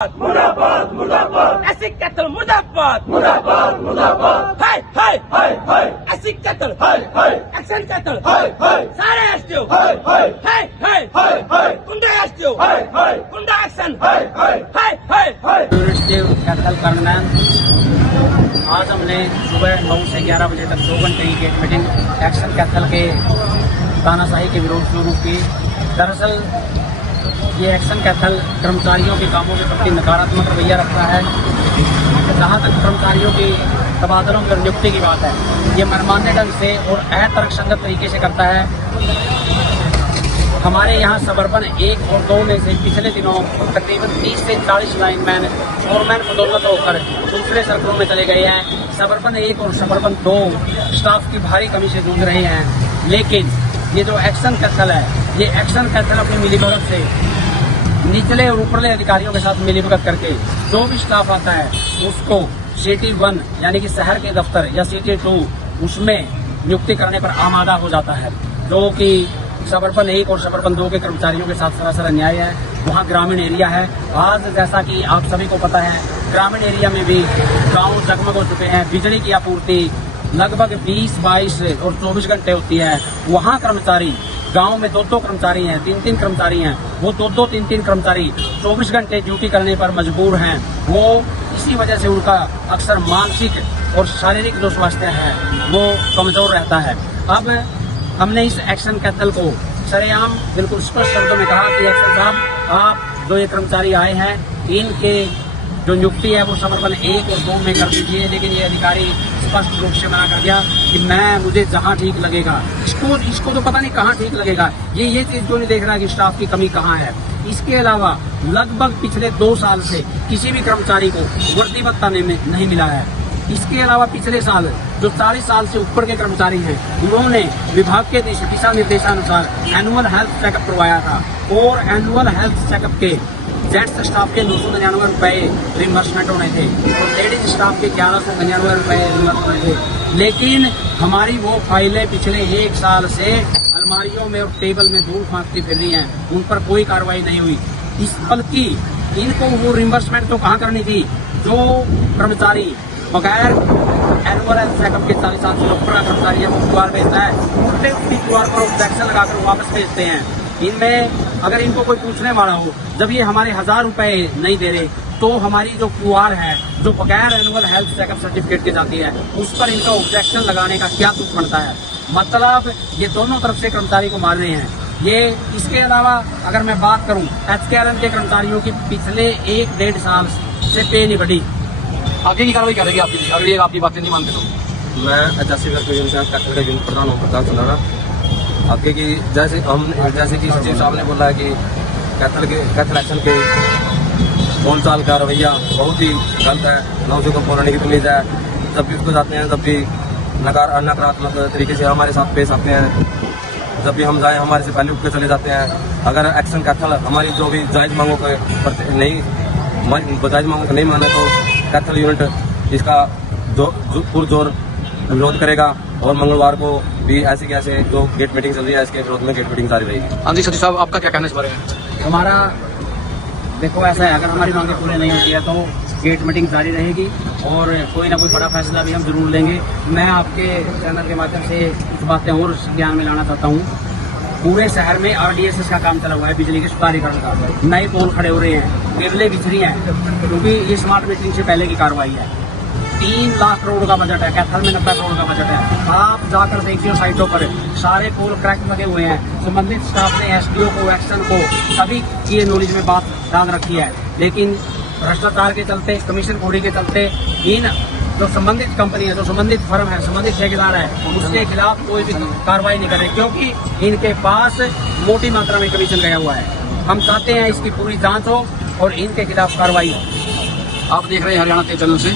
मुर्दाबाद मुर्दाबाद ऐसी कत्ल मुर्दाबाद मुर्दाबाद मुर्दाबाद हाय हाय हाय हाय ऐसी कत्ल हाय हाय एक्शन कत्ल हाय हाय सारे एसटीओ हाय हाय हाय हाय हाय हाय गुंडा एसटीओ हाय हाय गुंडा एक्शन हाय हाय हाय हाय हाय कैथल करना। आज हमने सुबह 9 से 11 बजे तक 2 घंटे की गेट मीटिंग एक्शन कैथल के तानाशाही के विरोध शुरू की। दरअसल ये एक्शन कैथल कर्मचारियों के कामों के प्रति नकारात्मक रवैया रखता है। जहाँ तक कर्मचारियों की तबादलों और नियुक्ति की बात है, ये मनमाने ढंग से और अतर्कसंगत तरीके से करता है। हमारे यहाँ सबर्बन 1 और 2 में से पिछले दिनों तकरीबन 30 से 40 लाइनमैन फोरमैन पदोन्नत होकर दूसरे सर्कलों में चले गए हैं। सबर्बन 1 और सबर्बन 2 स्टाफ की भारी कमी से जूझ रहे हैं। लेकिन ये जो एक्शन कैथल है, ये एक्शन कैथल अपनी मिलीभगत से निचले और ऊपरले अधिकारियों के साथ मिलीभगत करके जो भी स्टाफ आता है उसको सिटी 1 यानी कि शहर के दफ्तर या सिटी 2 उसमें नियुक्ति करने पर आमादा हो जाता है, जो कि सबर्बन 1 और सबर्बन 2 के कर्मचारियों के साथ सरासर अन्याय है। वहाँ ग्रामीण एरिया है। आज जैसा कि आप सभी को पता है, ग्रामीण एरिया में भी गांव जगमग हो चुके हैं। बिजली की आपूर्ति लगभग 20, 22 और 24 घंटे होती है। वहाँ कर्मचारी गांव में 2-2 कर्मचारी हैं, 3-3 कर्मचारी हैं। वो 2-2, 3-3 कर्मचारी 24 घंटे ड्यूटी करने पर मजबूर हैं। वो इसी वजह से उनका अक्सर मानसिक और शारीरिक जो स्वास्थ्य है वो कमजोर रहता है। अब हमने इस एक्शन कैथल को सरेआम बिल्कुल स्पष्ट शब्दों में कहा कि एक्शन साहब, आप जो ये कर्मचारी आए हैं इनके जो नियुक्ति है वो सबर्बन 1 और 2 में कर दीजिए। लेकिन ये अधिकारी स्पष्ट रूप से मना कर दिया कि मुझे जहाँ ठीक लगेगा। इसको तो पता नहीं कहाँ ठीक लगेगा। ये चीज क्यों नहीं देख रहा कि स्टाफ की कमी कहाँ है। इसके अलावा लगभग पिछले 2 साल से किसी भी कर्मचारी को वर्दी भत्ता नहीं मिला है। इसके अलावा पिछले साल जो 40 साल से ऊपर के कर्मचारी हैं उन्होंने विभाग के दिशा निर्देशानुसार एनुअल हेल्थ चेकअप करवाया था और एनुअल हेल्थ चेकअप के जेंट्स स्टाफ के 999 रुपए रिमबर्समेंट होने थे और लेडीज स्टाफ के 1199 रुपए रिमबर्समेंट होने थे। लेकिन हमारी वो फाइलें पिछले 1 साल से अलमारियों में और टेबल में धूल फांकती फिर रही हैं, उन पर कोई कार्रवाई नहीं हुई। बल्कि इनको वो रिमबर्समेंट तो कहाँ करनी थी, जो कर्मचारी बगैर एनुअल हेल्थ चेकअप के 40 साल से ऊपर का कर्मचारी है वो QR भेजता है, उल्टे उसकी QR पर ऑब्जेक्शन लगाकर वापस भेजते हैं। इनमें अगर इनको कोई पूछने वाला हो, जब ये हमारे 1000 रुपए नहीं दे रहे तो हमारी जो QR है जो बगैर एनुअल हेल्थ चेकअप सर्टिफिकेट की जाती है उस पर इनका ऑब्जेक्शन लगाने का क्या तुक बनता है। मतलब ये दोनों तरफ से कर्मचारी को मार रहे हैं ये। इसके अलावा अगर मैं बात करूं HKRN के कर्मचारियों की पिछले 1-1.5 साल से पे नहीं बढ़ी। आगे की कार्रवाई करेगी आपकी अगर आपकी बातें नहीं मानते तो? मैं 85 वर्ग कैथल का यूनिट प्रधान हूँ, प्रताप सुनाना। आगे की जैसे कि सचिव साहब ने बोला है कि कैथल एक्शन के बोलचाल का रवैया बहुत ही गलत है, नौजों को बोलने की पुलिस है। जब भी उसको जाते हैं तब भी नकारात्मक तरीके से हमारे साथ पेश आते हैं। जब भी हम जाए हमारे से पहले उठ के चले जाते हैं। अगर एक्शन कैथल हमारी जो भी जायज मांगों को नहीं माने तो कैथल यूनिट इसका पुरजोर विरोध करेगा और मंगलवार को भी ऐसे की ऐसे जो गेट मीटिंग चल रही है इसके विरोध में गेट मीटिंग जारी रहेगी। हाँ जी सचिव साहब, आपका क्या कहना है इस बारे में? हमारा देखो ऐसा है, अगर हमारी मांगे पूरी नहीं होती है तो गेट मीटिंग जारी रहेगी और कोई ना कोई बड़ा फैसला भी हम जरूर लेंगे। मैं आपके चैनल के माध्यम से कुछ बातें और ध्यान में लाना चाहता हूँ। पूरे शहर में RDSS का काम चला हुआ है, बिजली के सुधारीकरण का। नए पोल खड़े हो रहे हैं, केबलें बिछ रही हैं, क्योंकि ये स्मार्ट मीटरिंग से पहले की कार्रवाई है। 3 लाख करोड़ का बजट है, कैथल में 90 करोड़ का बजट है। आप जाकर देखिए साइटों पर सारे पोल क्रैक लगे हुए हैं। संबंधित स्टाफ ने SDO को, एक्शन को, सभी की नॉलेज में बात डाल रखी है। लेकिन भ्रष्टाचार के चलते, कमीशन खोरी के चलते इन जो संबंधित कंपनी है, जो संबंधित फर्म है, संबंधित ठेकेदार है, उसके खिलाफ कोई भी कार्रवाई नहीं कर रहे, क्योंकि इनके पास मोटी मात्रा में कमीशन गया हुआ है। हम चाहते हैं इसकी पूरी जांच हो और इनके खिलाफ कार्रवाई हो। आप देख रहे हैं हरियाणा के चैनल से।